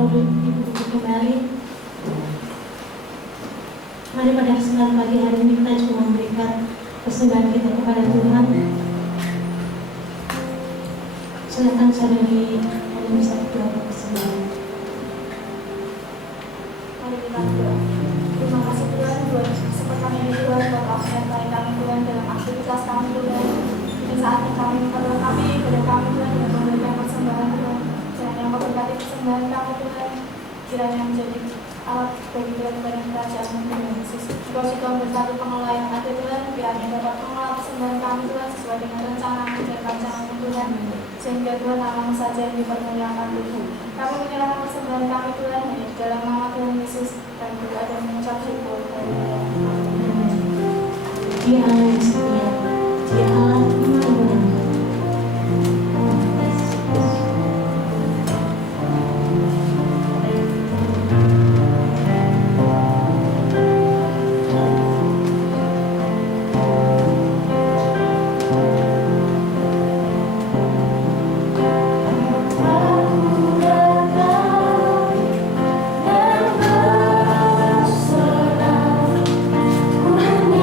Bapak Ibu kembali. Mari pada kesempatan pagi hari ini kita juga memberikan persembahan kita kepada Tuhan. Silakan saudari yang bisa berdoa persembahan. Mari kita berdoa. Terima kasih Tuhan buat kesempatan ini Tuhan, buat waktu yang baik kami Tuhan dalam aktivitas kami Tuhan. Di saat kami memperdoa kami kepada kami Tuhan dengan memberikan persembahan Tuhan. Kiranya memberkati persembahan kami Tuhan. Kiranya menjadi alat bagi Tuhan kepada kerajaan Tuhan Yesus. Engkau juga memberkati pengelola yang ada Tuhan. Kiranya dapat mengelola persembahan kami Tuhan sesuai dengan rencana-Mu dan rancangan-Mu Tuhan. Sehingga Tuhan nama-Mu saja yang dipermuliakan Tuhan. Kami menyerahkan persembahan kami Tuhan hanya di dalam nama Tuhan Yesus dan berdoa dan mengucap syukur. Dia Allah yang setia, Dia Allah yang mengampuni. Ku hanya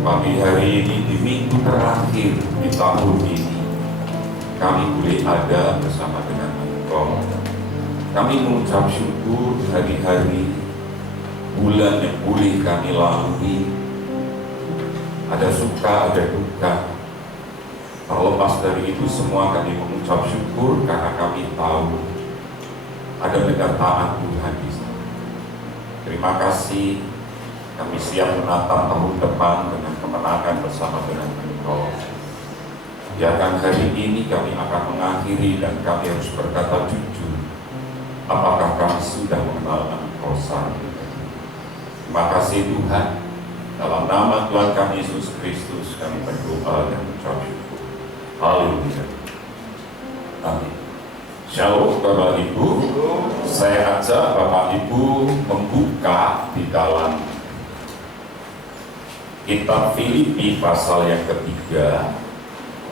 pagi hari ini di minggu terakhir di tahun ini, kami boleh ada bersama dengan Engkau. Kami mengucap syukur hari-hari, bulan yang boleh kami lalui. Ada suka, ada duka. Terlepas dari itu semua, kami mengucap syukur karena kami tahu ada penyertaan Tuhan di sana. Terima kasih, kami siap menatap tahun depan dengan kemenangan bersama dengan Engkau. Biarkan hari ini kami akan mengakhiri dan kami harus berkata jujur, apakah kami sudah mengenal Engkau saat ini. Terima kasih Tuhan, dalam nama Tuhan kami Yesus Kristus kami berdoa dan mengucap syukur. Haleluya. Amin. Shalom Bapak Ibu. Saya ajak Bapak Ibu membuka di dalam Kitab Filipi pasal yang ketiga.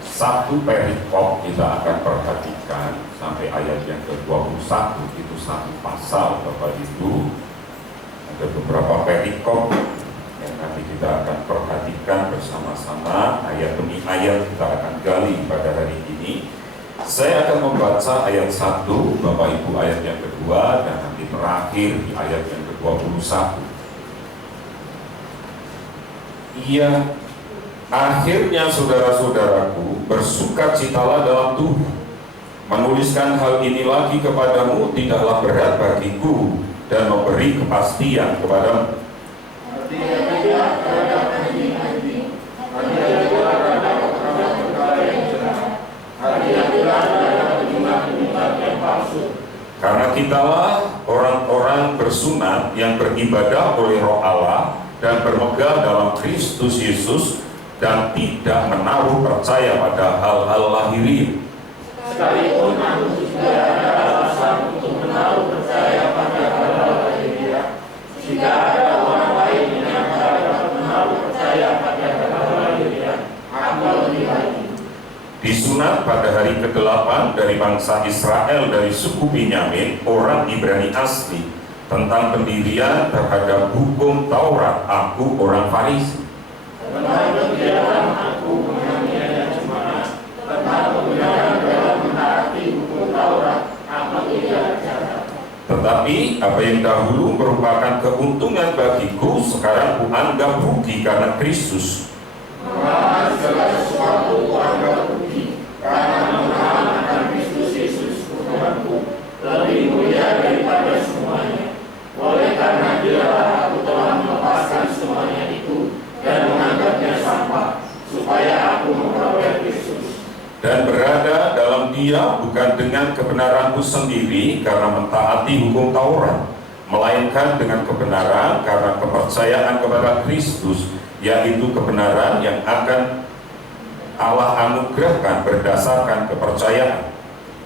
Satu perikop kita akan perhatikan sampai ayat yang ke-21. Itu satu pasal Bapak Ibu. Ada beberapa perikop yang nanti kita akan perhatikan bersama-sama. Ayat demi ayat kita akan gali pada hari ini. Saya akan membaca ayat 1 Bapak Ibu ayat yang kedua, dan nanti terakhir di ayat yang ke-21. Iya, akhirnya saudara-saudaraku, bersukacitalah dalam Tuhan. Menuliskan hal ini lagi kepadamu tidaklah berat bagiku dan memberi kepastian kepadamu. Karena kitalah orang-orang bersunat yang beribadah oleh Roh Allah dan bermegah dalam Kristus Yesus dan tidak menaruh percaya pada hal-hal lahiriah. Sekalipun aku juga ada alasan untuk menaruh percaya pada hal-hal lahiriah, jika ada orang lain yang dapat menaruh percaya pada hal-hal lahiriah, aku lebih lagi. Disunat pada hari ke-8 dari bangsa Israel dari suku Binyamin, orang Ibrani asli. Tentang pendirian terhadap hukum Taurat, aku orang Farisi. Tentang pendirian aku menganiaya jemaat. Tentang kebenaran dalam menaati hukum Taurat, aku tidak jahat. Tetapi apa yang dahulu merupakan keuntungan bagiku, sekarang kuanggap rugi karena Kristus. Malahan segala sesuatu kuanggap rugi karena mengenal akan Kristus Yesus Tuhanku lebih mulia daripada semuanya. Oleh karena Dialah aku telah melepaskan semuanya itu dan menganggapnya sampah, supaya aku memperoleh Kristus. Dan berada dalam Dia bukan dengan kebenaranku sendiri karena mentaati hukum Taurat, melainkan dengan kebenaran karena kepercayaan kepada Kristus, yaitu kebenaran yang akan Allah anugerahkan berdasarkan kepercayaan.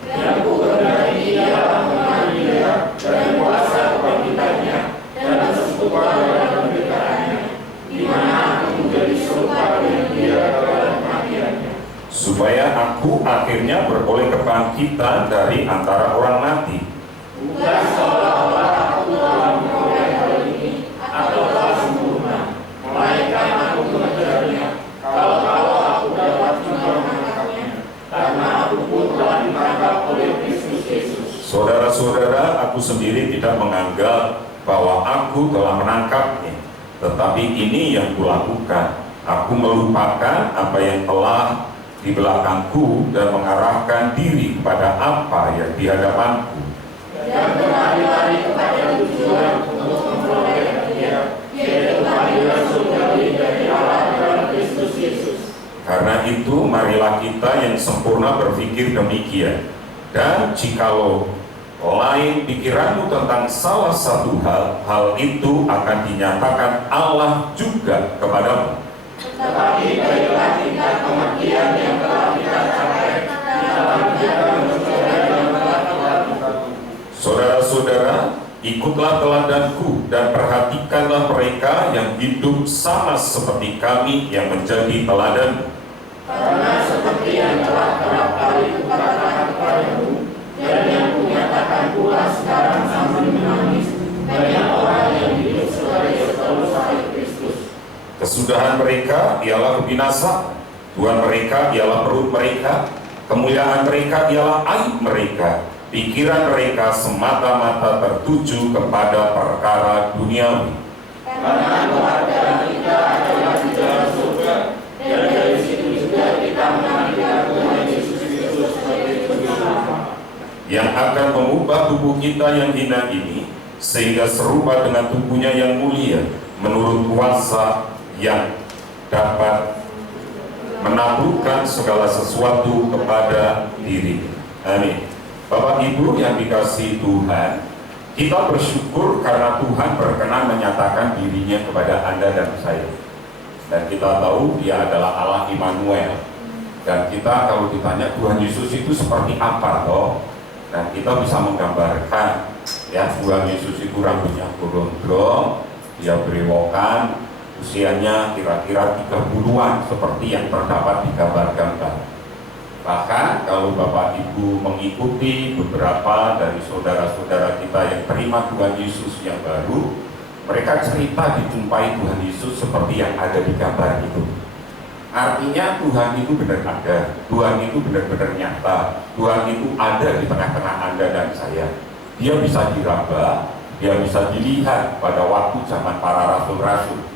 Yang kukehendaki ialah mengenal Dia dan kuasa kebangkitannya dan bersekutu dalam penderitaan, di mana aku menjadi serupa dengan Dia dalam kematiannya, supaya aku akhirnya beroleh kebangkitan dari antara orang mati. bukan seolah-olah aku telah memperoleh hal ini atau telah sempurna, melainkan aku mengejarnya, kalau aku dapat juga menangkapnya, karena aku pun telah ditangkap oleh Kristus Yesus. Saudara-saudara, aku sendiri tidak menganggap bahwa aku telah menangkapnya, tetapi ini yang kulakukan. Aku melupakan apa yang telah di belakangku dan mengarahkan diri kepada apa yang di hadapanku. Dan berlari-lari kepada tujuan untuk memperoleh Dia, yaitu panggilan surgawi dari Allah dalam Kristus Yesus. Karena itu, marilah kita yang sempurna berpikir demikian. Dan jikalau lain pikiranmu tentang salah satu hal itu akan dinyatakan Allah juga kepadamu. Tetapi baiklah tingkat pengertian yang telah kita capai di dalam kita mencoba yang telah kita lakukan. Saudara-saudara, ikutlah teladanku dan perhatikanlah mereka yang hidup sama seperti kami yang menjadi teladan. Karena seperti yang telah kerap kali kukatakan kepadamu, dan yang kunyatakan pula sekarang sambil menangis, banyak orang yang hidup sebagai seteru salib Kristus. Kesudahan mereka ialah binasa, Tuhan mereka ialah perut mereka, kemuliaan mereka ialah aib mereka, pikiran mereka semata-mata tertuju kepada perkara duniawi. Karena kehargaan kita adalah di dalam surga, dan dari situ juga kita menantikan Tuhan Yesus Kristus sebagai Juru Selamat, yang akan mengubah tubuh kita yang hina ini sehingga serupa dengan tubuhnya yang mulia, menurut kuasa yang dapat menaklukkan segala sesuatu kepada diri. Amin. Bapak Ibu yang dikasihi Tuhan, kita bersyukur karena Tuhan berkenan menyatakan dirinya kepada Anda dan saya. Dan kita tahu Dia adalah Allah Immanuel. Dan kita kalau ditanya Tuhan Yesus itu seperti apa toh? Dan kita bisa menggambarkan, ya, Tuhan Yesus itu rambutnya gondrong, dia berewokan, usianya kira-kira 30-an seperti yang terdapat di gambar gambar. Bahkan kalau Bapak Ibu mengikuti beberapa dari saudara-saudara kita yang terima Tuhan Yesus yang baru, mereka cerita dijumpai Tuhan Yesus seperti yang ada di gambar itu. Artinya Tuhan itu benar ada, Tuhan itu benar-benar nyata, Tuhan itu ada di tengah-tengah Anda dan saya. Dia bisa diraba, dia bisa dilihat pada waktu zaman para rasul-rasul.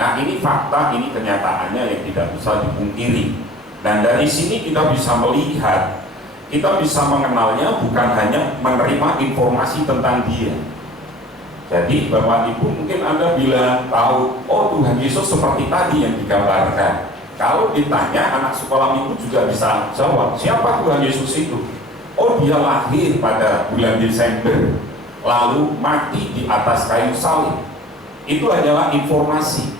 Nah, ini fakta, ini kenyataannya yang tidak bisa dipungkiri. Dan dari sini kita bisa melihat, kita bisa mengenalnya bukan hanya menerima informasi tentang Dia. Jadi Bapak Ibu mungkin Anda bilang tahu, oh Tuhan Yesus seperti tadi yang digambarkan. Kalau ditanya, anak sekolah minggu juga bisa jawab, siapa Tuhan Yesus itu? Oh, dia lahir pada bulan Desember, lalu mati di atas kayu salib. Itu hanyalah informasi.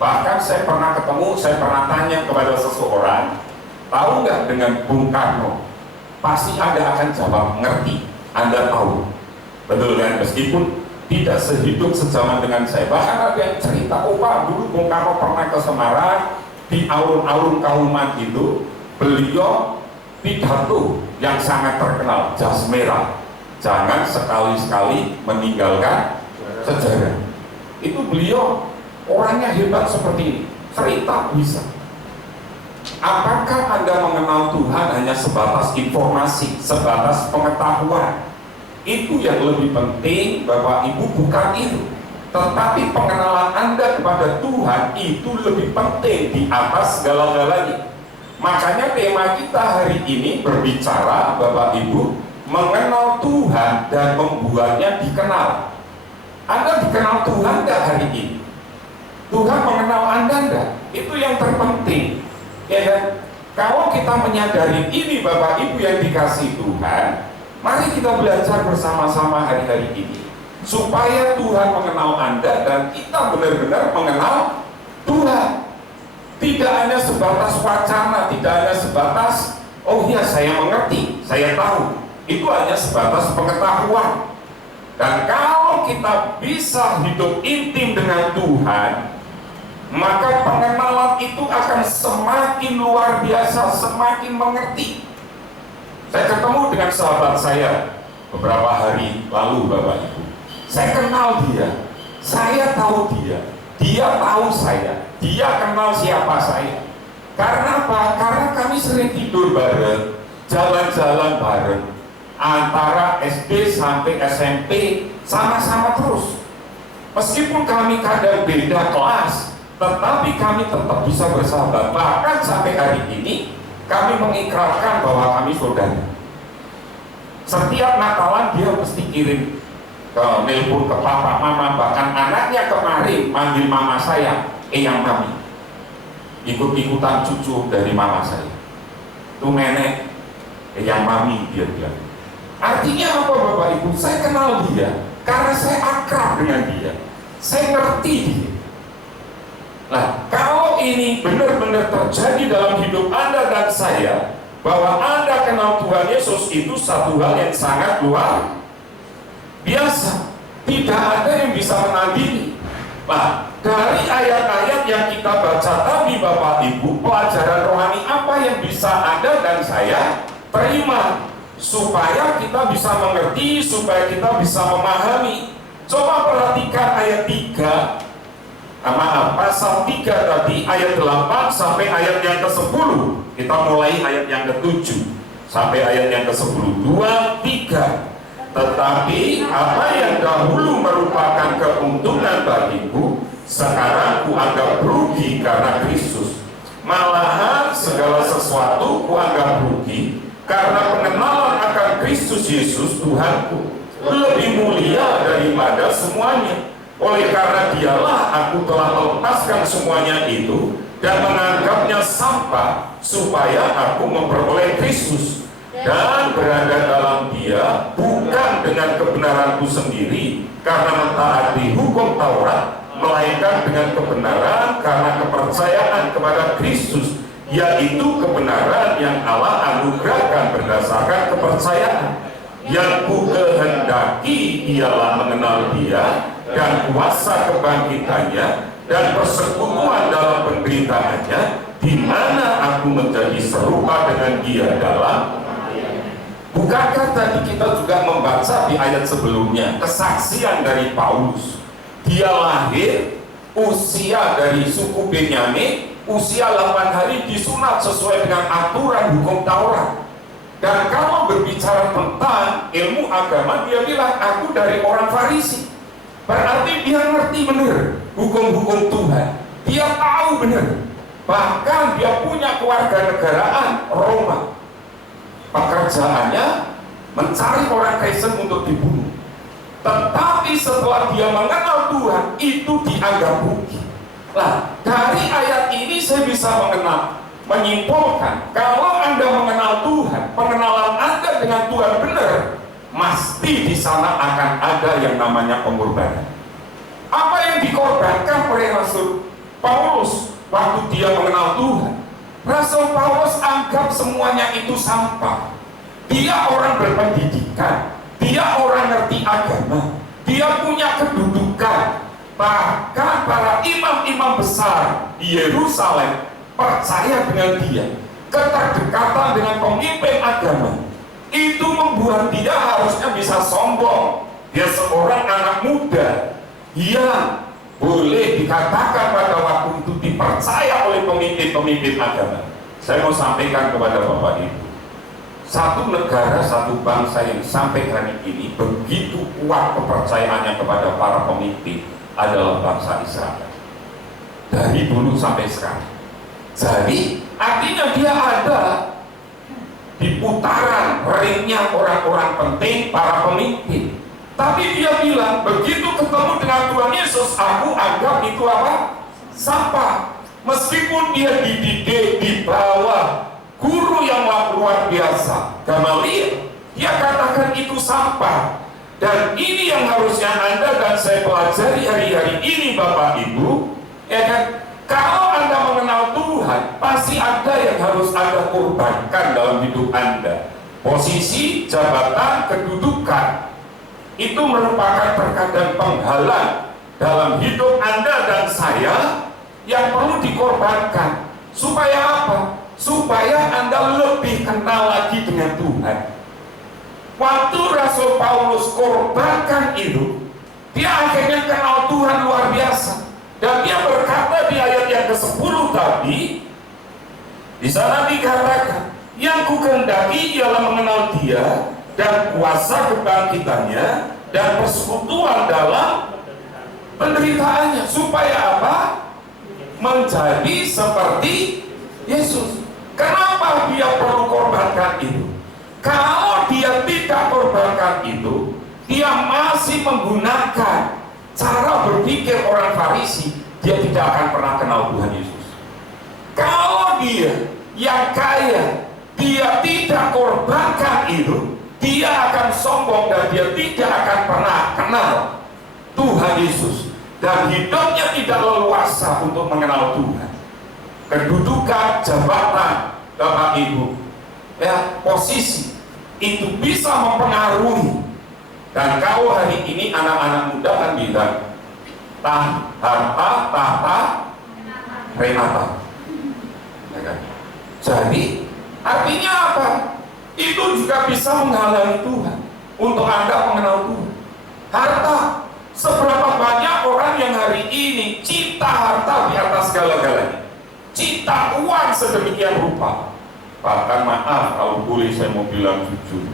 Bahkan saya pernah ketemu, saya pernah tanya kepada seseorang, tahu nggak dengan Bung Karno? Pasti Anda akan jawab, ngerti, Anda tahu. Betul kan? Meskipun tidak sehidup sejaman dengan saya. Bahkan ada yang cerita, oh Pak, dulu Bung Karno pernah ke Semarang, di alun-alun Kauman itu, beliau pidato yang sangat terkenal, jas merah. Jangan sekali-sekali meninggalkan sejarah. Itu beliau orangnya hebat seperti ini, cerita bisa. Apakah Anda mengenal Tuhan hanya sebatas informasi, sebatas pengetahuan? Itu yang lebih penting, Bapak Ibu, bukan itu. Tetapi pengenalan Anda kepada Tuhan itu lebih penting di atas segala-galanya. Makanya tema kita hari ini berbicara, Bapak Ibu, mengenal Tuhan dan membuatnya dikenal. Anda dikenal Tuhan nggak hari ini? Tuhan mengenal Anda enggak? Itu yang terpenting, ya kan? Kalau kita menyadari ini, Bapak Ibu yang dikasihi Tuhan, mari kita belajar bersama-sama hari-hari ini, supaya Tuhan mengenal Anda dan kita benar-benar mengenal Tuhan. Tidak hanya sebatas wacana, tidak hanya sebatas, oh iya saya mengerti, saya tahu. Itu hanya sebatas pengetahuan. Dan kalau kita bisa hidup intim dengan Tuhan, maka pengenalan itu akan semakin luar biasa, semakin mengerti. Saya ketemu dengan sahabat saya beberapa hari lalu, Bapak Ibu. Saya kenal dia, saya tahu dia, dia tahu saya, dia kenal siapa saya. Karena apa? Karena kami sering tidur bareng, jalan-jalan bareng, antara SD sampai SMP sama-sama terus. Meskipun kami kadang beda kelas, tetapi kami tetap bisa bersahabat. Bahkan sampai hari ini kami mengikrarkan bahwa kami saudara. Setiap Natalan dia mesti kirim nelpon ke papa, mama. Bahkan anaknya kemarin manggil mama saya eyang mami, ikut-ikutan cucu dari mama saya. Itu nenek eyang mami, dia bilang. Artinya apa, Bapak Ibu? Saya kenal dia karena saya akrab dengan dia, saya ngerti dia. Nah, kalau ini benar-benar terjadi dalam hidup Anda dan saya, bahwa Anda kenal Tuhan Yesus, itu satu hal yang sangat luar biasa. Tidak ada yang bisa menandingi. Nah, dari ayat-ayat yang kita baca tadi, Bapak Ibu, pelajaran rohani apa yang bisa Anda dan saya terima, supaya kita bisa mengerti, supaya kita bisa memahami. Coba perhatikan ayat 3. Maaf, pasal 3 tadi ayat 8 sampai ayat yang ke-10. Kita mulai ayat yang ke-7 sampai ayat yang ke-10. 2, 3. Tetapi apa yang dahulu merupakan keuntungan bagiku, sekarang kuanggap rugi karena Kristus. Malahan segala sesuatu kuanggap rugi karena pengenalan akan Kristus Yesus Tuhanku lebih mulia daripada semuanya. Oleh karena dialah aku telah melepaskan semuanya itu dan menganggapnya sampah supaya aku memperoleh Kristus dan berada dalam Dia, bukan dengan kebenaranku sendiri karena mentaati hukum Taurat, melainkan dengan kebenaran karena kepercayaan kepada Kristus, yaitu kebenaran yang Allah anugerahkan berdasarkan kepercayaan. Yang ku kehendaki ialah mengenal Dia dan kuasa kebangkitannya dan persekutuan dalam penderitaannya, di mana aku menjadi serupa dengan Dia dalam. Bukankah tadi kita juga membaca di ayat sebelumnya kesaksian dari Paulus? Dia lahir usia dari suku Benyamin, usia 8 hari disunat sesuai dengan aturan hukum Taurat. Dan kalau berbicara tentang ilmu agama, dia bilang aku dari orang Farisi. Berarti dia ngerti benar hukum-hukum Tuhan. Dia tahu benar. Bahkan dia punya kewarganegaraan Roma. Pekerjaannya mencari orang Kristen untuk dibunuh. Tetapi setelah dia mengenal Tuhan, itu dianggap rugi. Nah, dari ayat ini saya bisa menyimpulkan, kalau Anda mengenal Tuhan, pengenalan Anda dengan Tuhan benar, pasti di sana akan ada yang namanya pengorbanan. Apa yang dikorbankan oleh Rasul Paulus waktu dia mengenal Tuhan? Rasul Paulus anggap semuanya itu sampah. Dia orang berpendidikan, dia orang ngerti agama, dia punya kedudukan. Bahkan para imam-imam besar di Yerusalem percaya dengan dia. Keterdekatan dengan pemimpin agama itu membuat dia harusnya bisa sombong. Dia seorang anak muda yang boleh dikatakan pada waktu itu dipercaya oleh pemimpin-pemimpin agama. Saya mau sampaikan kepada Bapak Ibu, satu negara, satu bangsa yang sampai hari ini begitu kuat kepercayaannya kepada para pemimpin adalah bangsa Israel. Dari dulu sampai sekarang. Jadi artinya dia ada di putaran ringnya orang-orang penting, para pemimpin. Tapi dia bilang, begitu ketemu dengan Tuhan Yesus, aku anggap itu apa? Sampah. Meskipun dia dididik di bawah guru yang luar biasa, Gamaliel, dia katakan itu sampah. Dan ini yang harusnya Anda dan saya pelajari hari-hari ini, Bapak Ibu, ya kan? Kalau Anda mengenal Tuhan, pasti ada yang harus Anda korbankan dalam hidup Anda. Posisi, jabatan, kedudukan itu merupakan terkadang penghalang dalam hidup Anda dan saya yang perlu dikorbankan. Supaya apa? Supaya Anda lebih kenal lagi dengan Tuhan. Waktu Rasul Paulus korbankan itu, dia akhirnya kenal Tuhan luar biasa. Dan dia berkata di ayat yang ke-10 tadi, di sana dikatakan, yang kukehendaki ialah mengenal Dia dan kuasa kebangkitannya dan persekutuan dalam penderitaannya, supaya apa? Menjadi seperti Yesus. Kenapa dia perlu korbankan itu? Kalau dia tidak korbankan itu, dia masih menggunakan cara berpikir orang Farisi, dia tidak akan pernah kenal Tuhan Yesus. Kalau dia yang kaya, dia tidak korbankan itu, dia akan sombong dan dia tidak akan pernah kenal Tuhan Yesus. Dan hidupnya tidak leluasa untuk mengenal Tuhan. Kedudukan, jabatan, Bapak Ibu, ya, posisi itu bisa mempengaruhi. Dan kalau hari ini anak-anak muda kan bilang harta, tahta, renata, ya kan? Jadi artinya apa? Itu juga bisa menghalangi Tuhan untuk Anda mengenal Tuhan. Harta, seberapa banyak orang orang yang hari ini cinta harta di atas segala-galanya, cinta uang sedemikian rupa. Bahkan maaf kalau boleh saya mau bilang jujur,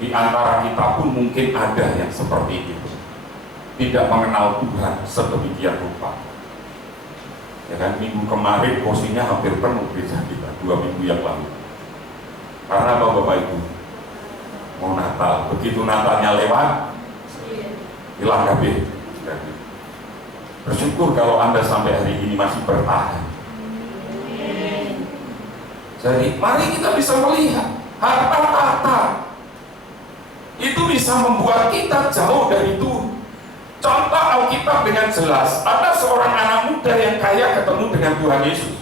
di antara kita pun mungkin ada yang seperti itu, tidak mengenal Tuhan sedemikian rupa. Ya kan, minggu kemarin kursinya hampir penuh gereja kita, 2 minggu yang lalu. Karena apa Bapak Ibu? Mau Natal, begitu Natalnya lewat, hilang kabeh. Bersyukur kalau Anda sampai hari ini masih bertahan. Jadi mari kita bisa melihat harta tahta itu bisa membuat kita jauh dari Tuhan. Contoh Alkitab dengan jelas, ada seorang anak muda yang kaya ketemu dengan Tuhan Yesus.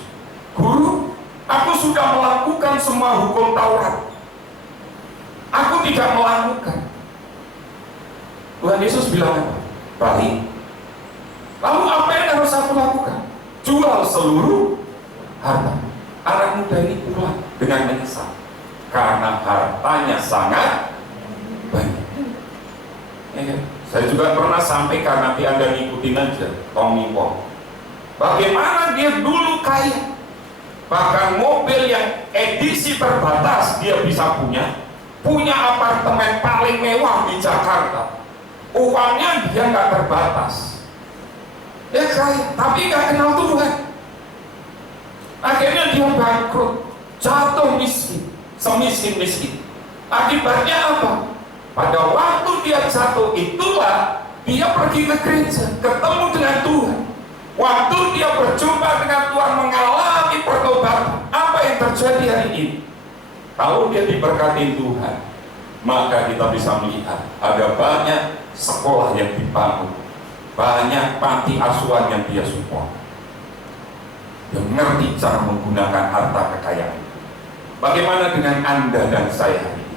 Guru, aku sudah melakukan semua hukum Taurat. Aku tidak melakukan. Tuhan Yesus bilang apa? Baik. Lalu apa yang harus aku lakukan? Jual seluruh harta. Anak muda ini pulang dengan menyesal karena hartanya sangat banyak. Ya, saya juga pernah sampaikan, nanti Anda ngikutin aja Tommy Paul. Bagaimana dia dulu kaya, bahkan mobil yang edisi terbatas dia bisa punya apartemen paling mewah di Jakarta. Uangnya dia nggak terbatas. Dia kaya, tapi nggak kenal Tuhan. Akhirnya dia bangkrut, jatuh miskin, semiskin-miskin. Akibatnya apa? Pada waktu dia jatuh itulah dia pergi ke gereja, ketemu dengan Tuhan. Waktu dia berjumpa dengan Tuhan, mengalami pertobatan. Apa yang terjadi hari ini? Kalau dia diberkati Tuhan, maka kita bisa melihat ada banyak sekolah yang dibangun, banyak panti asuhan yang dia support. Yang mengerti cara menggunakan harta kekayaan. Bagaimana dengan Anda dan saya hari ini?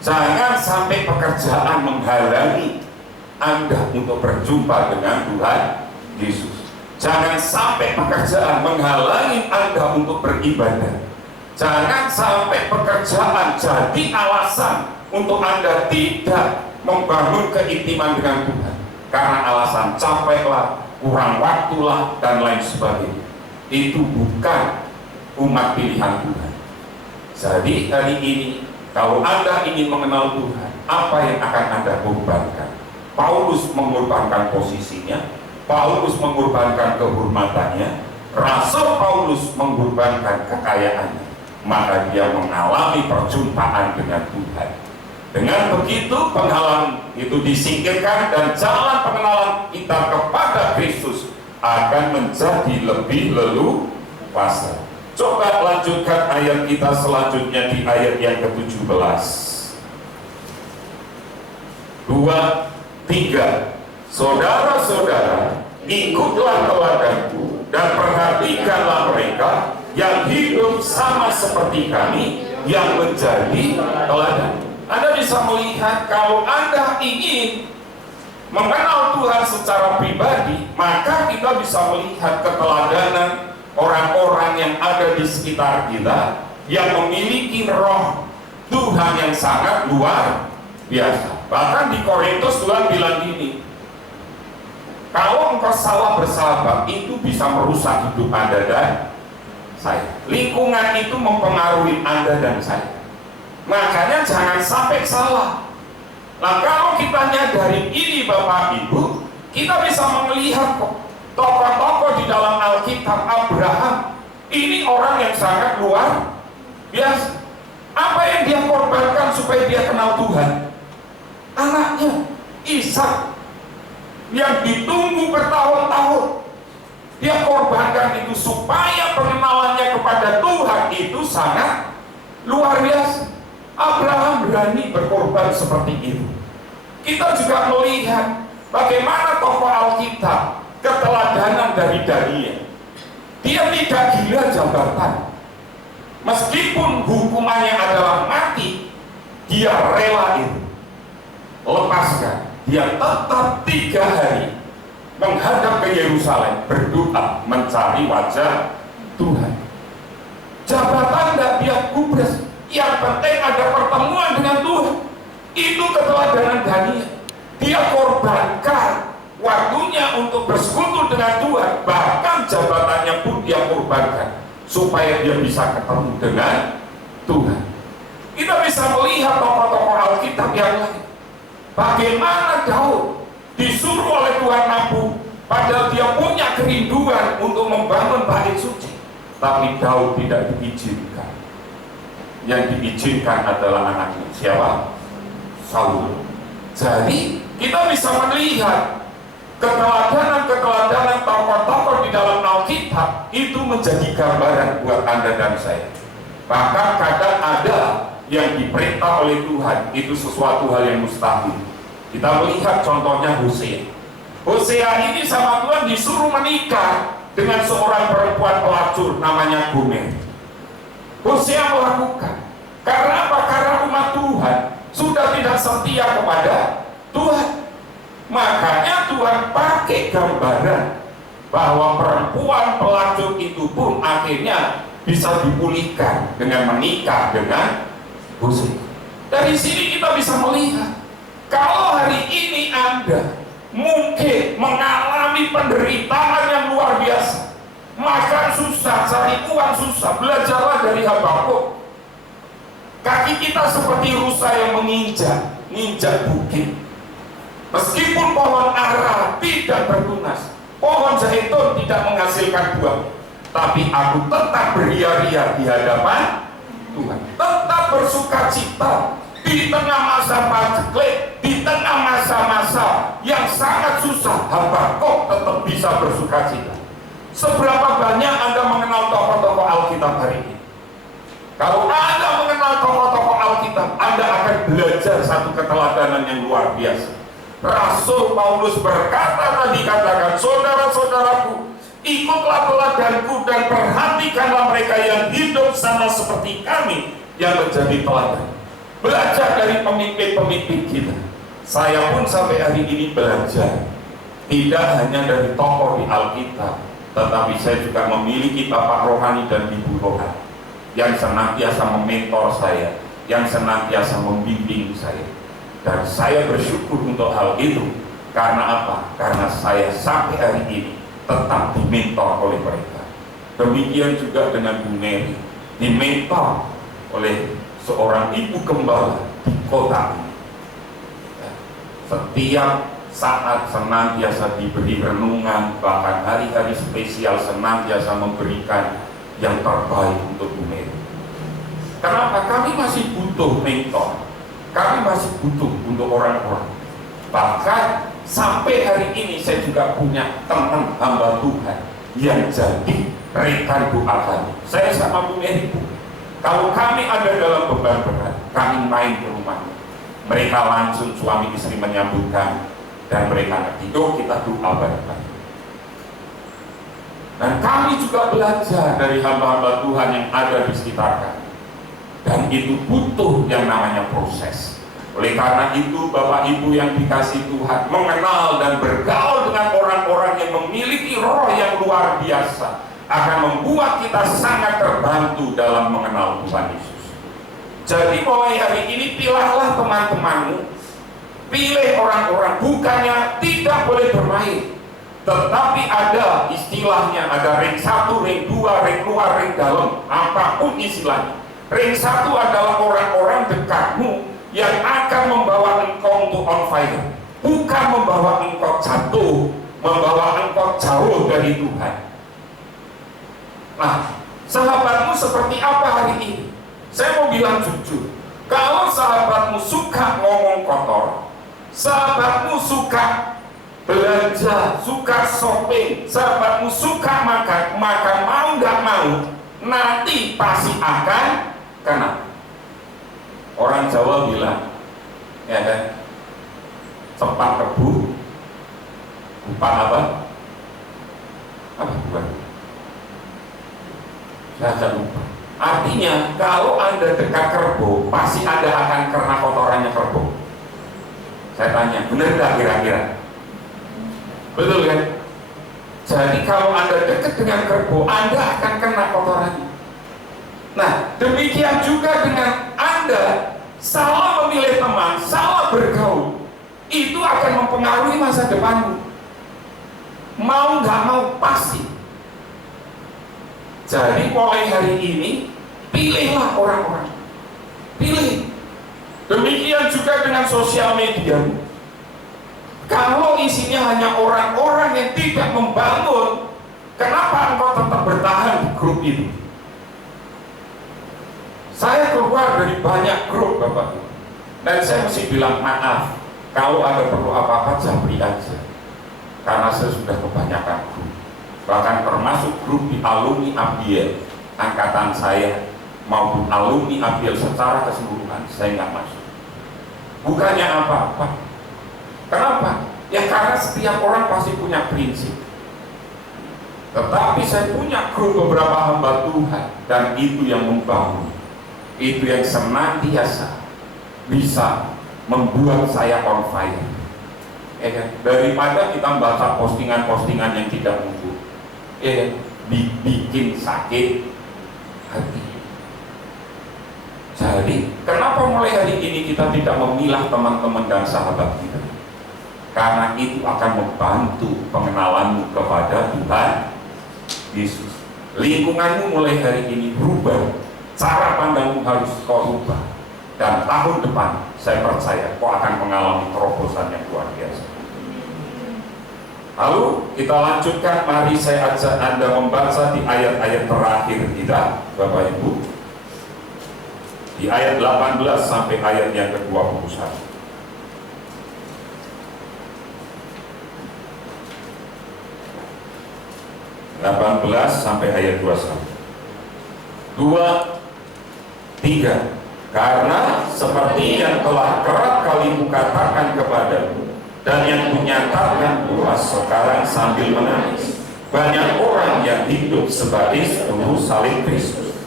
Jangan sampai pekerjaan menghalangi Anda untuk berjumpa dengan Tuhan Yesus. Jangan sampai pekerjaan menghalangi Anda untuk beribadah. Jangan sampai pekerjaan jadi alasan untuk Anda tidak membangun keintiman dengan Tuhan. Karena alasan capeklah, kurang waktulah, dan lain sebagainya. Itu bukan umat pilihan Tuhan. Jadi hari ini kalau Anda ingin mengenal Tuhan, apa yang akan Anda korbankan? Paulus mengorbankan posisinya, Paulus mengorbankan kehormatannya, Rasul Paulus mengorbankan kekayaannya. Maka dia mengalami perjumpaan dengan Tuhan. Dengan begitu penghalang itu disingkirkan dan jalan pengenalan kita kepada Kristus akan menjadi lebih leluasa. Coba lanjutkan ayat kita selanjutnya di ayat yang ke-17. 2, 3. Saudara-saudara, ikutlah teladanku dan perhatikanlah mereka yang hidup sama seperti kami yang menjadi teladan. Anda bisa melihat kalau Anda ingin mengenal Tuhan secara pribadi, maka kita bisa melihat keteladanan orang-orang yang ada di sekitar kita yang memiliki roh Tuhan yang sangat luar biasa. Bahkan di Korintus Tuhan bilang gini, kalau engkau salah bersahabat itu bisa merusak hidup Anda dan saya. Lingkungan itu mempengaruhi Anda dan saya. Makanya jangan sampai salah. Nah, kalau kita nyadari ini Bapak Ibu, kita bisa melihat kok tokoh-tokoh di dalam Alkitab. Abraham ini orang yang sangat luar biasa. Apa yang dia korbankan supaya dia kenal Tuhan? Anaknya Ishak yang ditunggu bertahun-tahun, dia korbankan itu supaya pengenalannya kepada Tuhan itu sangat luar biasa. Abraham berani berkorban seperti itu. Kita juga melihat bagaimana tokoh Alkitab, keteladanan dari Daniel. Dia tidak gila jabatan. Meskipun hukumannya adalah mati, dia rela itu. Lepaskan. Dia tetap 3 hari menghadap ke Yerusalem, berdoa mencari wajah Tuhan. Jabatan tidak dia gubres. Yang penting ada pertemuan dengan Tuhan. Itu keteladanan Daniel. Dia korbankan waktunya untuk bersekutu dengan Tuhan, bahkan jabatannya pun dia korbankan supaya dia bisa ketemu dengan Tuhan. Kita bisa melihat tokoh-tokoh Alkitab yang lain. Bagaimana Daud disuruh oleh Tuhan nabung, padahal dia punya kerinduan untuk membangun bait suci, tapi Daud tidak diizinkan. Yang diizinkan adalah anaknya. Siapa? Saul. Jadi kita bisa melihat keteladanan tokoh-tokoh di dalam Alkitab itu menjadi gambaran buat Anda dan saya. Bahkan kadang ada yang diperintah oleh Tuhan itu sesuatu hal yang mustahil. Kita melihat contohnya Hosea. Hosea ini sama Tuhan disuruh menikah dengan seorang perempuan pelacur namanya Gomer. Hosea melakukan. Karena apa? Karena umat Tuhan sudah tidak setia kepada Tuhan. Makanya Tuhan pakai gambaran bahwa perempuan pelacur itu pun akhirnya bisa dipulihkan dengan menikah dengan Hosea. Dari sini kita bisa melihat, kalau hari ini Anda mungkin mengalami penderitaan yang luar biasa, makan susah, cari uang susah, belajarlah dari Habakuk. Kaki kita seperti rusa yang menginjak bukit. Meskipun pohon ara tidak bertunas, pohon zaitun tidak menghasilkan buah, tapi aku tetap beria-ria di hadapan Tuhan, tetap bersuka cita di tengah masa paceklik, di tengah masa-masa yang sangat susah. Habakuk tetap bisa bersuka cita. Seberapa banyak Anda mengenal tokoh-tokoh Alkitab hari ini? Kalau Anda mengenal tokoh-tokoh Alkitab, Anda akan belajar satu keteladanan yang luar biasa. Rasul Paulus berkata tadi, katakan, saudara-saudaraku, ikutlah teladanku dan perhatikanlah mereka yang hidup sama seperti kami yang menjadi teladan. Belajar dari pemimpin-pemimpin kita. Saya pun sampai hari ini belajar, tidak hanya dari tokoh di Alkitab, tetapi saya juga memiliki bapak rohani dan ibu rohani yang senantiasa mementor saya, yang senantiasa membimbing saya. Dan saya bersyukur untuk hal itu. Karena apa? Karena saya sampai hari ini tetap dimentor oleh mereka. Demikian juga dengan Bu Mary, dimentor oleh seorang ibu gembala di kota ini. Setiap saat senantiasa diberi renungan, bahkan hari-hari spesial senantiasa memberikan yang terbaik untuk Bu Mary. Kenapa? Kami masih butuh mentor. Kami masih butuh untuk orang-orang. Bahkan sampai hari ini saya juga punya teman hamba Tuhan yang jadi rekan doa kami. Saya sama Bu Mary, Bu, kalau kami ada dalam beban berat, kami main ke rumahnya. Mereka langsung suami istri menyambutkan dan mereka ngerti, kita doa bareng-bareng. Dan kami juga belajar dari hamba-hamba Tuhan yang ada di sekitar kami. Dan itu butuh yang namanya proses. Oleh karena itu, Bapak Ibu yang dikasihi Tuhan, mengenal dan bergaul dengan orang-orang yang memiliki roh yang luar biasa akan membuat kita sangat terbantu dalam mengenal Tuhan Yesus. Jadi mulai hari ini pilihlah teman-temanmu, pilih orang-orang, bukannya tidak boleh bermain, tetapi ada istilahnya, ada ring 1, ring 2, ring luar, ring dalam, apapun istilahnya. Ring 1 adalah orang-orang dekatmu yang akan membawa engkau untuk on fire, bukan membawa engkau jatuh, membawa engkau jauh dari Tuhan. Nah, sahabatmu seperti apa hari ini? Saya mau bilang jujur, kalau sahabatmu suka ngomong kotor, sahabatmu suka belanja, suka shopping, sahabatmu suka makan, maka mau nggak mau, nanti pasti akan kena. Orang Jawa bilang, ya kan, cepat kebu, umpan apa? Apa bukan? Saya lupa. Artinya, kalau Anda dekat kerbau, pasti Anda akan kena kotorannya kerbau. Saya tanya, benar nggak kira-kira? Betul kan? Jadi kalau Anda dekat dengan kerbau, Anda akan kena kotorannya. Nah, demikian juga dengan Anda salah memilih teman, salah bergaul, itu akan mempengaruhi masa depanmu. mau nggak mau pasti. Jadi mulai hari ini pilihlah orang-orang, pilih. Demikian juga dengan sosial media. Kalau isinya hanya orang-orang yang tidak membangun, kenapa engkau tetap bertahan di grup ini? Saya keluar dari banyak grup, Bapak, dan saya mesti bilang maaf. Kalau ada perlu apa-apa, japri aja. Karena saya sudah kebanyakan grup. Bahkan termasuk grup di alumni Abiel, angkatan saya, maupun alumni Abiel secara keseluruhan, saya nggak masuk. Bukannya apa-apa. Kenapa? Ya karena setiap orang pasti punya prinsip. Tetapi saya punya grup beberapa hamba Tuhan, dan itu yang membangun, itu yang senantiasa bisa membuat saya on fire. Ya kan? Daripada kita baca postingan-postingan yang tidak muncul, ya kan? Dibikin sakit hati. Jadi, kenapa mulai hari ini kita tidak memilah teman-teman dan sahabat kita? Karena itu akan membantu pengenalanmu kepada Tuhan Yesus. Lingkunganmu mulai hari ini berubah, cara pandangmu harus kau ubah, dan tahun depan saya percaya kau akan mengalami terobosan yang luar biasa. Lalu kita lanjutkan, mari saya ajak Anda membaca di ayat-ayat terakhir kita, Bapak Ibu. Di ayat 18 sampai ayat yang ke-21. 18 sampai ayat 21. 2, 3. Karena seperti yang telah kerap kali kukatakan kepadamu, dan yang kunyatakan pula sekarang sambil menangis, banyak orang yang hidup sebagai buruh salib Kristus.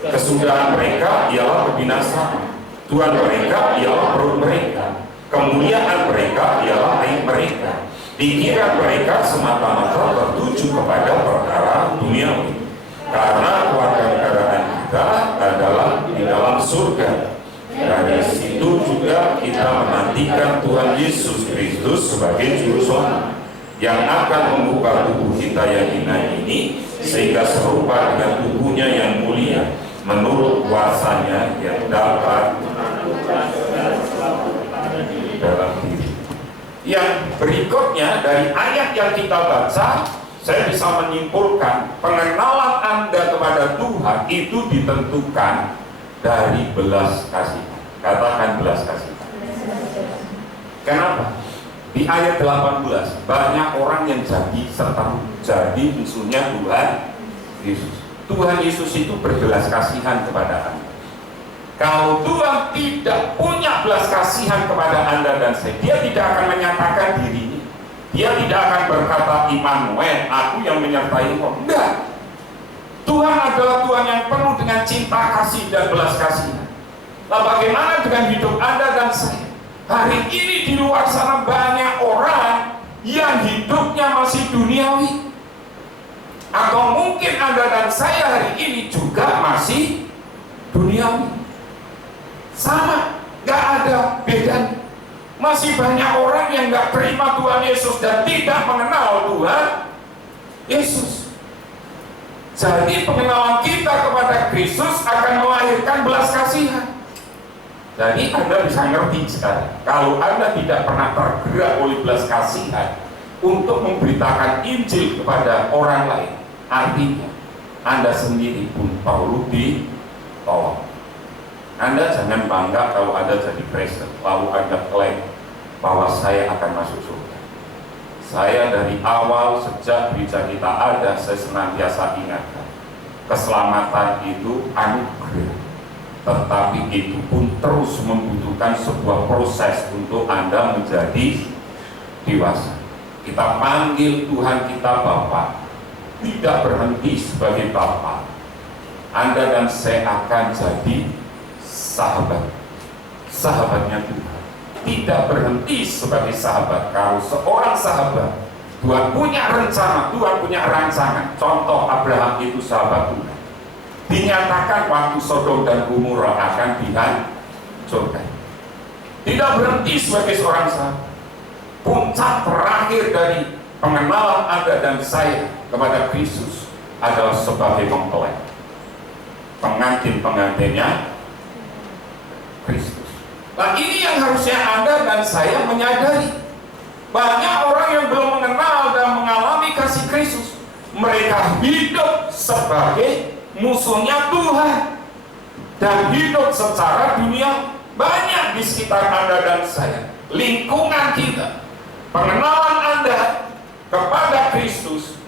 Kesudahan mereka ialah kebinasaan, Tuhan mereka ialah perut mereka, kemuliaan mereka ialah aib mereka. Pikiran mereka semata-mata tertuju kepada perkara duniawi, karena kewarganegaraan kita adalah di dalam surga. Dari situ juga kita menantikan Tuhan Yesus Kristus sebagai juru selamat, yang akan mengubah tubuh kita yang hina ini sehingga serupa dengan tubuhnya yang mulia, menurut kuasanya yang dapat dalam diri. Yang berikutnya dari ayat yang kita baca, saya bisa menyimpulkan pengenalan Anda kepada Tuhan itu ditentukan dari belas kasihan. Katakan belas kasihan. Kenapa? Di ayat 18 banyak orang yang jadi musuhnya Tuhan Yesus. Tuhan Yesus itu berbelas kasihan kepada Anda. Kalau Tuhan tidak punya belas kasihan kepada Anda dan saya, Dia tidak akan menyatakan dirinya. Dia tidak akan berkata, Immanuel, aku yang menyertai engkau. Enggak. Tuhan adalah Tuhan yang penuh dengan cinta kasih dan belas kasihan. Nah, bagaimana dengan hidup Anda dan saya? Hari ini di luar sana banyak orang yang hidupnya masih duniawi. Atau mungkin Anda dan saya hari ini juga masih duniawi. Sama, gak ada bedanya. Masih banyak orang yang gak terima Tuhan Yesus dan tidak mengenal Tuhan Yesus. Jadi pengenalan kita kepada Kristus akan melahirkan belas kasihan. Jadi Anda bisa ngerti sekarang, kalau Anda tidak pernah tergerak oleh belas kasihan untuk memberitakan Injil kepada orang lain, artinya Anda sendiri pun perlu ditolong. Anda jangan bangga kalau Anda jadi Kristen, lalu Anda klaim bahwa saya akan masuk surga. Saya dari awal sejak gereja kita ada, saya senantiasa ingatkan, keselamatan itu anugerah, tetapi itu pun terus membutuhkan sebuah proses untuk Anda menjadi dewasa. Kita panggil Tuhan kita Bapa, tidak berhenti sebagai Bapa. Anda dan saya akan jadi sahabatnya Tuhan. Tidak berhenti sebagai sahabat. Kalau seorang sahabat, Tuhan punya rencana, Tuhan punya rancangan. Contoh, Abraham itu sahabat Tuhan. Dinyatakan waktu Sodom dan Gomora akan dihancurkan. Tidak berhenti sebagai seorang sahabat. Puncak terakhir dari Pengenalan Anda dan saya kepada Kristus adalah sebagai mempelai, pengantin-pengantinnya Kristus. Nah, ini yang harusnya Anda dan saya menyadari. Banyak orang yang belum mengenal dan mengalami kasih Kristus. Mereka hidup sebagai musuhnya Tuhan dan hidup secara dunia. Banyak di sekitar Anda dan saya, lingkungan kita, pengenalan Anda kepada Kristus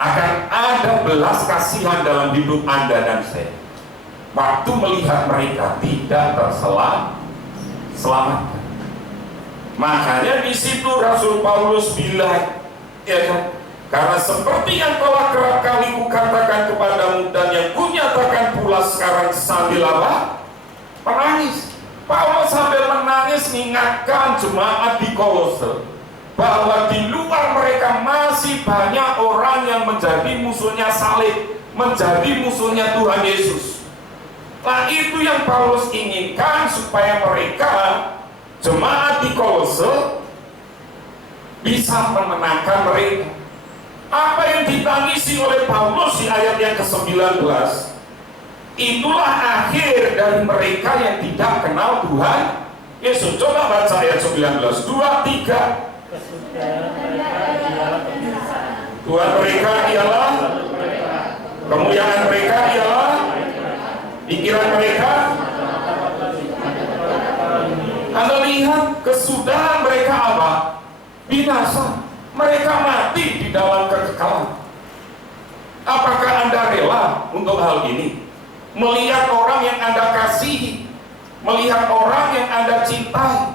akan ada belas kasihan dalam hidup Anda dan saya. Waktu melihat mereka tidak terselamatkan. Makanya di situ Rasul Paulus bilang, ya kan? Karena seperti yang telah kerap kali kukatakan kepadamu dan yang kunyatakan pula sekarang sambil apa? Menangis. Paulus sambil menangis mengingatkan jemaat di Kolose bahwa di luar mereka masih banyak orang yang menjadi musuhnya salib, menjadi musuhnya Tuhan Yesus. Nah, itu yang Paulus inginkan supaya mereka jemaat di Kolose bisa memenangkan mereka. Apa yang ditangisi oleh Paulus di ayat yang ke-19, itulah akhir dari mereka yang tidak kenal Tuhan Yesus. Coba baca ayat 19, 2, 3. Tuhan mereka ialah, kemuliaan mereka ialah, pikiran mereka. Anda lihat kesudahan mereka apa? Binasa. Mereka mati di dalam kekekalan. Apakah Anda rela untuk hal ini? Melihat orang yang Anda kasihi, melihat orang yang Anda cintai.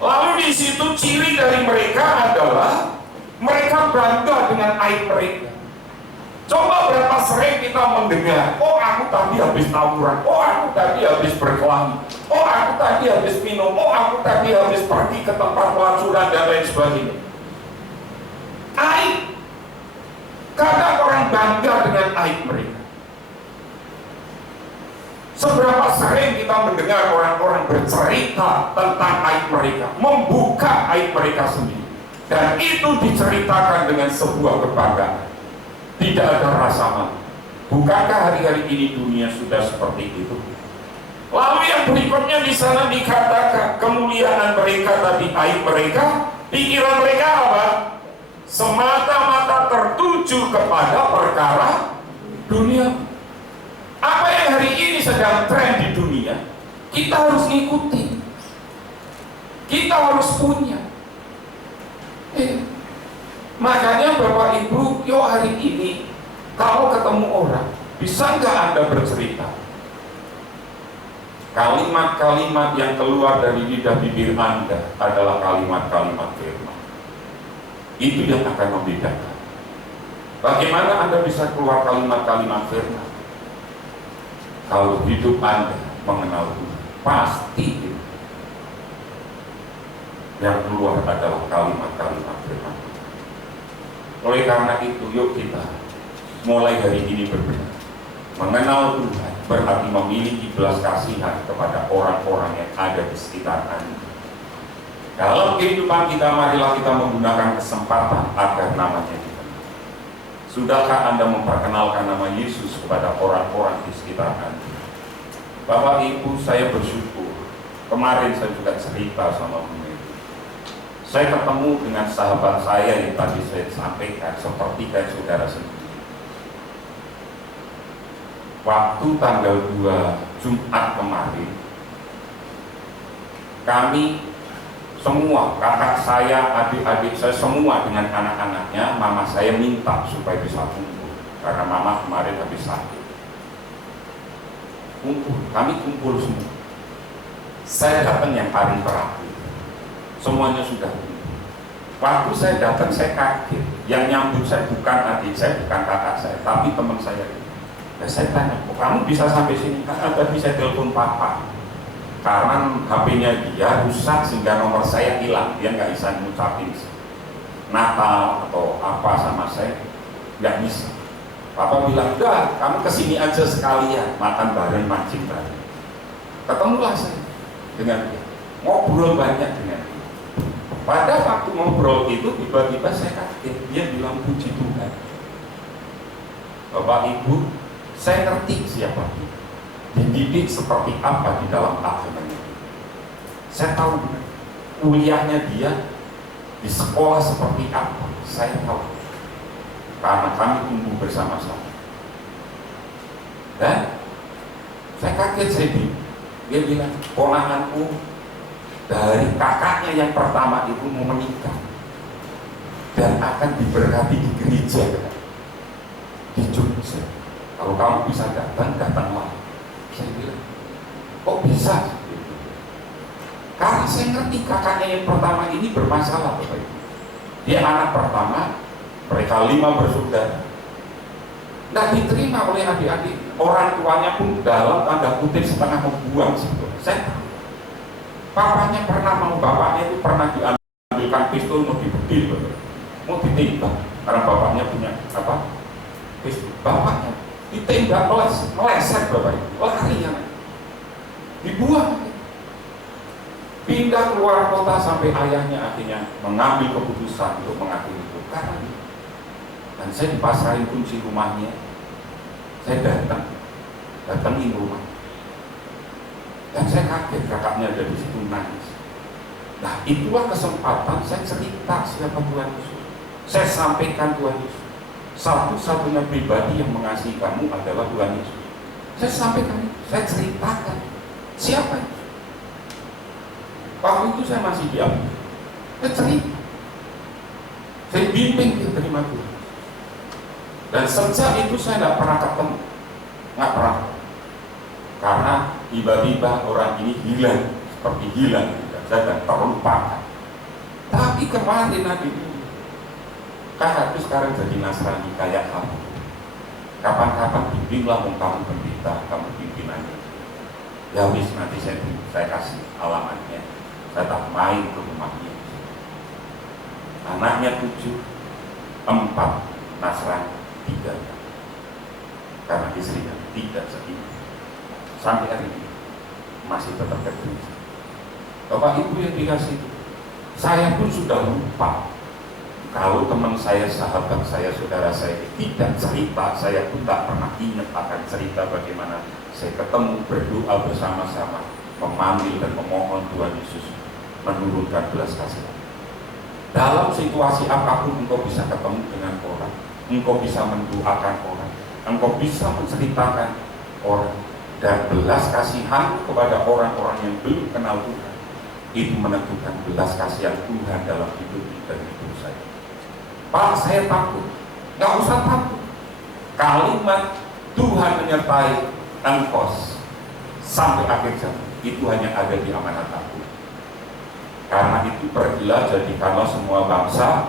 Lalu di situ ciri dari mereka adalah mereka bangga dengan aib mereka. Coba berapa sering kita mendengar, oh aku tadi habis tawuran, oh aku tadi habis berkelahi, oh aku tadi habis minum, oh aku tadi habis pergi ke tempat pelacuran dan lain sebagainya. Aib. Kadang orang bangga dengan aib mereka. Seberapa sering kita mendengar orang-orang bercerita tentang aib mereka, membuka aib mereka sendiri, dan itu diceritakan dengan sebuah kebanggaan. Tidak ada rasa malu. Bukankah hari-hari ini dunia sudah seperti itu? Lalu yang berikutnya di sana dikatakan kemuliaan mereka tadi, aib mereka, pikiran mereka apa? Semata-mata tertuju kepada perkara dunia. Apa yang hari ini sedang tren di dunia, kita harus ngikuti, kita harus punya. Makanya Bapak Ibu, yuk hari ini kalau ketemu orang, bisa nggak Anda bercerita kalimat-kalimat yang keluar dari lidah bibir Anda adalah kalimat-kalimat firman. Itu yang akan membedakan. Bagaimana Anda bisa keluar kalimat-kalimat firman? Kalau hidup Anda mengenal Tuhan, pasti yang keluar adalah kalimat-kalimat firman. Oleh karena itu, yuk kita mulai hari ini berbenah. Mengenal Tuhan berarti memiliki belas kasihan kepada orang-orang yang ada di sekitar Anda. Dalam kehidupan kita, marilah kita menggunakan kesempatan agar namanya kita. Sudahkah Anda memperkenalkan nama Yesus kepada orang-orang di sekitar Anda? Bapak Ibu, saya bersyukur. Kemarin saya juga cerita sama Bu. Saya ketemu dengan sahabat saya yang tadi saya sampaikan, seperti kayak saudara sendiri. Waktu tanggal 2 Jumat kemarin, kami semua, kakak saya, adik-adik saya, semua dengan anak-anaknya, mama saya minta supaya bisa kumpul, karena mama kemarin habis sakit. Kami kumpul semua. Saya datang yang paling terakhir. Semuanya sudah kumpul. Waktu saya datang, saya kaget. Yang nyambut saya bukan adik saya, bukan kakak saya, tapi teman saya. Dan saya tanya, kok kamu bisa sampai sini? Karena tadi saya telepon papa. Karena HP-nya dia rusak sehingga nomor saya hilang. Dia nggak bisa ngucapin Natal atau apa sama saya, nggak bisa. Papa bilang, udah, kamu kesini aja sekalian, makan bareng, mancing bareng. Ketemulah saya dengan dia, ngobrol banyak dengan dia. Pada waktu ngobrol itu tiba-tiba saya kaget, dia bilang puji Tuhan. Bapak Ibu, saya ngerti siapa dia. Dididik seperti apa di dalam agamanya. Saya tahu kuliahnya dia di sekolah seperti apa. Saya tahu. Karena kami tumbuh bersama-sama. Dan saya kaget, dia bilang, ponakanku dari kakaknya yang pertama itu mau menikah dan akan diberkati di gereja di Jogja. Kalau kamu bisa datanglah. Saya bilang, kok bisa? Karena saya ngerti kakaknya yang pertama ini bermasalah, Bapak Ibu. Dia anak pertama, mereka 5 bersaudara. Tidak diterima oleh adik-adik. Orang tuanya pun dalam tanda kutip setengah membuang sebetulnya. Saya tahu. Papanya pernah mau, bapaknya itu pernah diambilkan pistol mau dibedil, mau ditembak karena bapaknya punya pistol. Bapaknya ditembak meleset, Bapak Ibu, lari yang dibuang, pindah keluar kota sampai ayahnya akhirnya mengambil keputusan untuk mengakhiri itu karena itu. Dan saya dipasrahin kunci rumahnya, saya datangin rumah. Dan saya kaget, kakaknya ada di situ nangis. Nah, itulah kesempatan saya cerita siapa Tuhan Yesus. Saya sampaikan Tuhan Yesus. Satu-satunya pribadi yang mengasihi kamu adalah Tuhan Yesus. Saya sampaikan, saya ceritakan siapa itu. Waktu itu saya masih diam. Saya cerita. Saya bimbing dia terima Tuhan. Dan sejak itu saya tidak pernah ketemu, nggak pernah. Karena tiba-tiba orang ini hilang, seperti hilang dan terlupakan. Tapi kemarin nanti aku sekarang jadi Nasrani kayak kamu. Kapan-kapan bimbinglah kamu pendeta, kamu pimpinannya. Ya wis, nanti saya kasih alamatnya. Saya tak main ke rumahnya. Anaknya 7, 4 Nasrani, 3. Karena istrinya tidak sedih. Sampai hari ini masih tetap kerja. Bapak Ibu yang dikasih, saya pun sudah lupa. Kalau teman saya, sahabat saya, saudara saya tidak cerita, saya pun tak pernah ingat akan cerita bagaimana saya ketemu, berdoa bersama-sama, memanggil dan memohon Tuhan Yesus menurunkan belas kasihan. Dalam situasi apapun engkau bisa ketemu dengan orang, engkau bisa mendoakan orang, engkau bisa menceritakan orang. Dan belas kasihan kepada orang-orang yang belum kenal Tuhan itu menentukan belas kasihan Tuhan dalam hidup dan hidup saya. Pak, saya takut. Nggak usah takut. Kalimat Tuhan menyertai engkau sampai akhir zaman itu hanya ada di amanat aku. Karena itu pergilah jadikanlah semua bangsa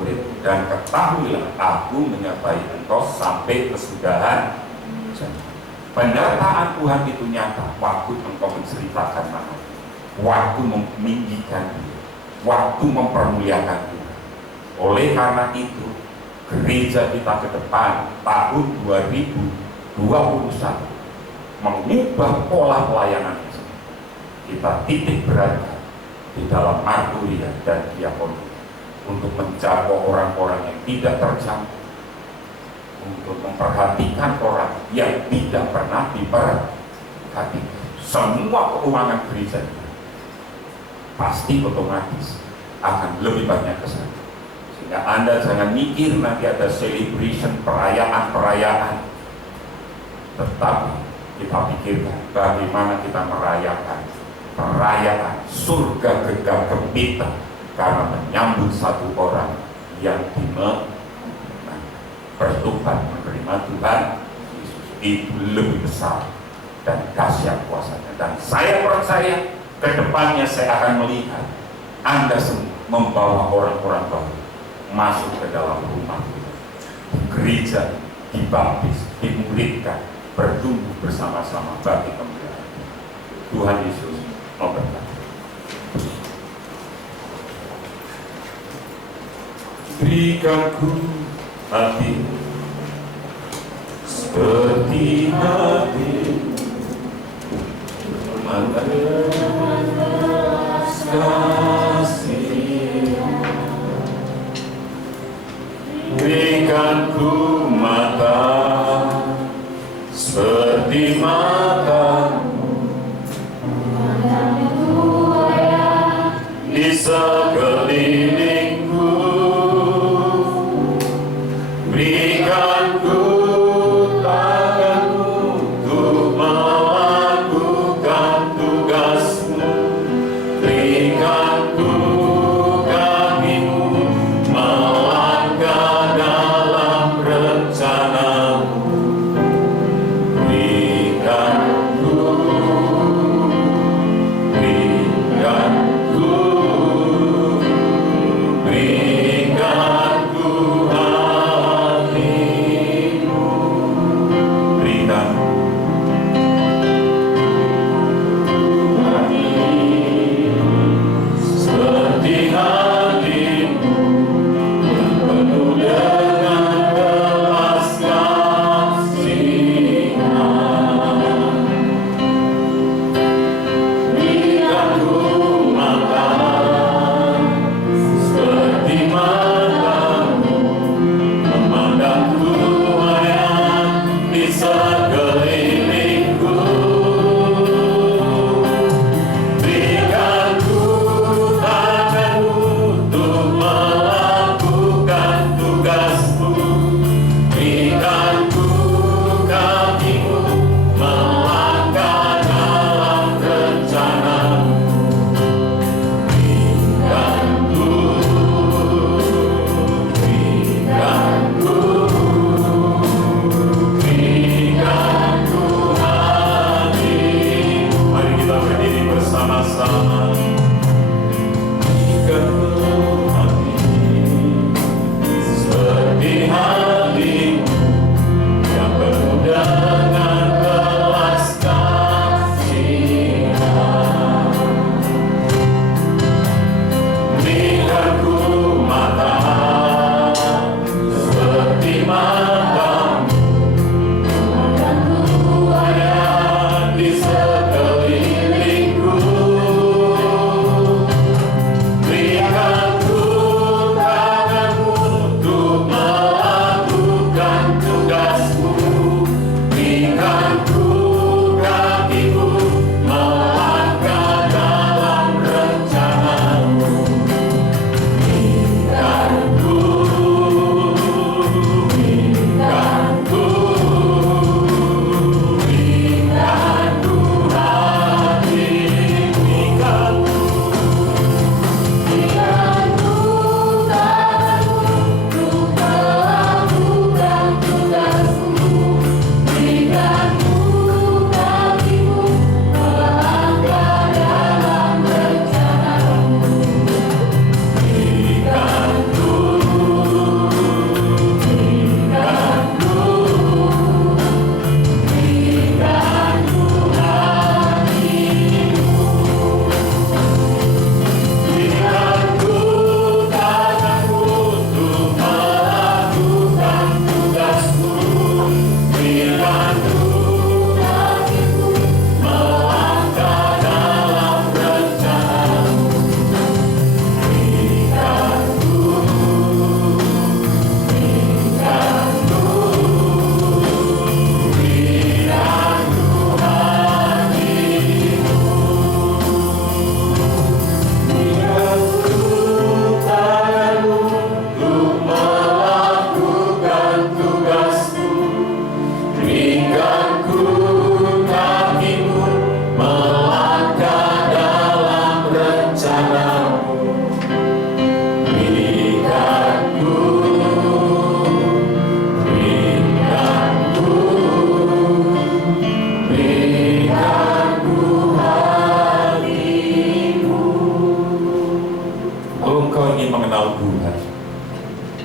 murid, dan ketahuilah aku menyertai engkau sampai kesudahan zaman. Penyertaan Tuhan itu nyata waktu engkau menceritakan nama, waktu meninggikan dia, waktu mempermuliakan Tuhan. Oleh karena itu, gereja kita ke depan tahun 2021 mengubah pola pelayanan ini. Kita titik beratkan di dalam marturia dan diakoni untuk menjangkau orang-orang yang tidak terjangkau, untuk memperhatikan orang yang tidak pernah diperhatikan. Semua keuangan gereja pasti otomatis akan lebih banyak ke sana. Sehingga Anda jangan mikir nanti ada celebration, perayaan-perayaan. Tetapi kita pikirkan bagaimana kita merayakan perayaan surga gegap gempita karena menyambut satu orang yang bertobat menerima Tuhan Yesus. Itu lebih besar dan dahsyat kuasanya. Dan saya percaya ke depannya saya akan melihat Anda semua membawa orang-orang baru masuk ke dalam rumah gereja, dibaptis, dimuridkan, bertumbuh bersama-sama bagi kemuliaan Tuhan Yesus memberkati. Berikan ku hati seperti hati mantan belas kasih. seperti matamu di sekelilingku. Berikan ku tanganmu untuk melakukan tugasmu. Berikan ku kakimu melangkah dalam rencanamu. Berikan ku hatimu. Berikan seperti hatimu yang penuh dengan belas kasihan. Berikan ku mata seperti matamu memandang Tuhan yang di sekelilingku. Berikan ku tanganmu untuk melakukan tugasmu. Berikan ku kakimu melangkah dalam rencanamu. Berikan ku hatimu. Mari kita berdiri bersama-sama. Berikan ku hatimu seperti hatimu yang penuh dengan belas kasihan. Berikan ku mata seperti matamu memandang Tuhan yang di sekelilingku. Berikan ku tanganmu untuk melakukan tugasmu. Berikan ku kakimu melangkah dalam rencanamu. Berikan ku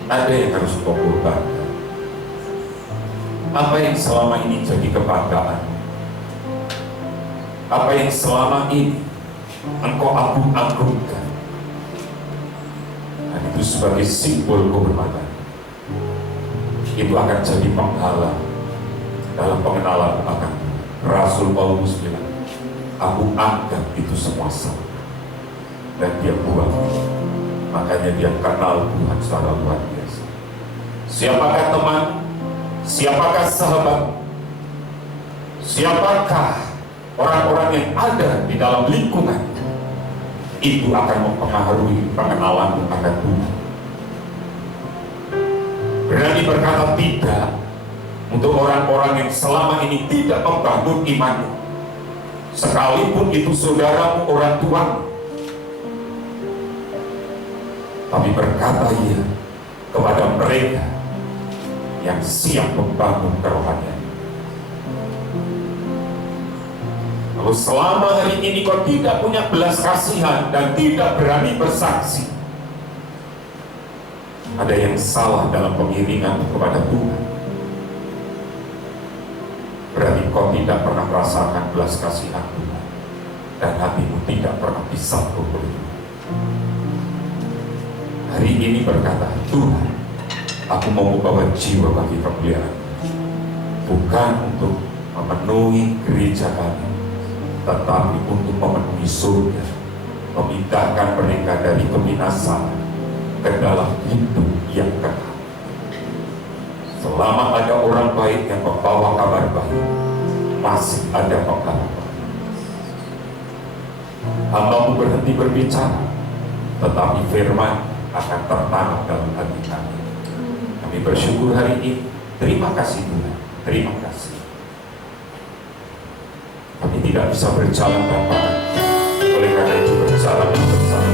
ada yang harus kau korbankan. Apa yang selama ini jadi kebanggaan? Apa yang selama ini engkau agung-agungkan? Dan itu sebagai simbol kehormatan. Itu akan jadi penghalang dalam pengenalan akan Rasul Paulus bilang, aku anggap itu semua sama. Dan dia buang. Makanya dia kenal Tuhan secara luar biasa. Siapakah teman? Siapakah sahabat? siapakah orang-orang yang ada di dalam lingkungan, itu akan mempengaruhi pengenalanmu akan Tuhan. Berani berkata tidak untuk orang-orang yang selama ini tidak membangun imanmu, sekalipun itu saudaramu, orang tuamu. Tapi berkata iya kepada mereka yang siap membangun kerohanian. Kalau selama hari ini kau tidak punya belas kasihan dan tidak berani bersaksi, ada yang salah dalam pengiringan kepada Tuhan. Berarti kau tidak pernah merasakan belas kasihan Tuhan, dan hatimu tidak pernah disatu oleh Tuhan. Hari ini berkata, Tuhan, aku mau membawa jiwa bagi kemuliaan, bukan untuk memenuhi gereja kami, tetapi untuk memenuhi surga, memindahkan mereka dari kebinasaan ke dalam hidup yang kekal. Selama ada orang baik yang membawa kabar baik, masih ada penghalang. Hambamu berhenti berbicara, tetapi firman akan tertanam dalam hati kami. Kami bersyukur hari ini. Terima kasih Tuhan, terima kasih. Kami tidak bisa berjalan tanpa, oleh karena itu berjalan bersama.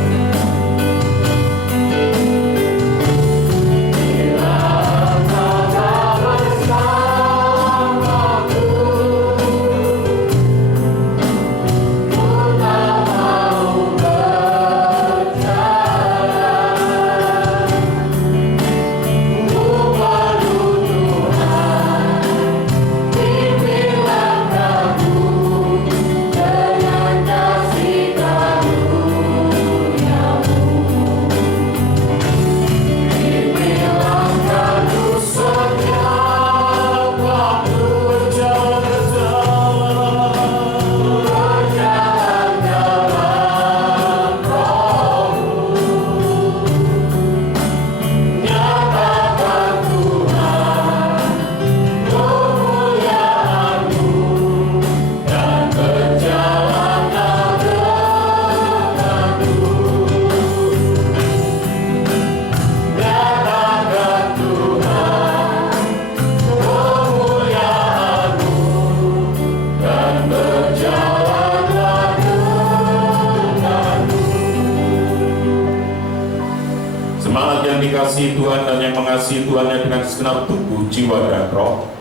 Dikasihi Tuhan dan yang mengasihi Tuhannya dengan segenap tubuh, jiwa dan roh.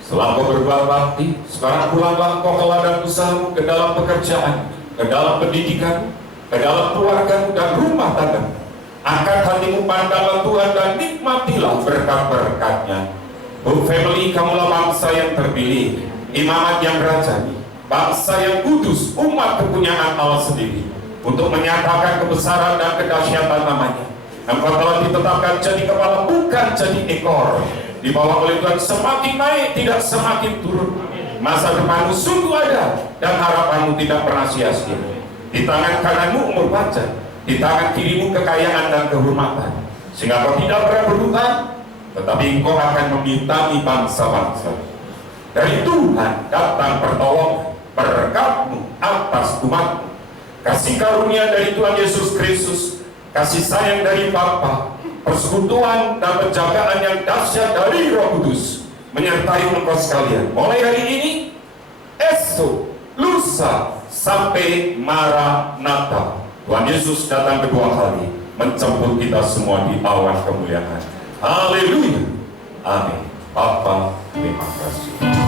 Setelah kau berbuat bakti, sekarang pulanglah kau ke ladang usahamu, ke dalam pekerjaan, ke dalam pendidikan, ke dalam keluargamu dan rumah tangga. Angkat hatimu, pandanglah Tuhan dan nikmatilah berkat-berkat-Nya. Oh family, kamulah bangsa yang terpilih, imamat yang berajani, bangsa yang kudus, umat kepunyaan Allah sendiri, untuk menyatakan kebesaran dan kedahsyatan namanya. Engkau telah ditetapkan jadi kepala, bukan jadi ekor. Dibawa oleh Tuhan semakin naik, tidak semakin turun. Masa depanmu sungguh ada, dan harapanmu tidak pernah sia-sia. Di tangan kananmu umur panjang, di tangan kirimu kekayaan dan kehormatan, sehingga kau tidak pernah berhutang, tetapi engkau akan memintai bangsa-bangsa. Dari Tuhan datang pertolongan, berkat-Mu atas umat-Mu. Kasih karunia dari Tuhan Yesus Kristus, kasih sayang dari Bapa, persekutuan dan penjagaan yang dahsyat dari Roh Kudus menyertai engkau sekalian, mulai hari ini, esok, lusa, sampai Maranatha. Tuhan Yesus datang kedua kali menjemput kita semua di awan kemuliaan. Haleluya. Amin. Bapa, terima kasih.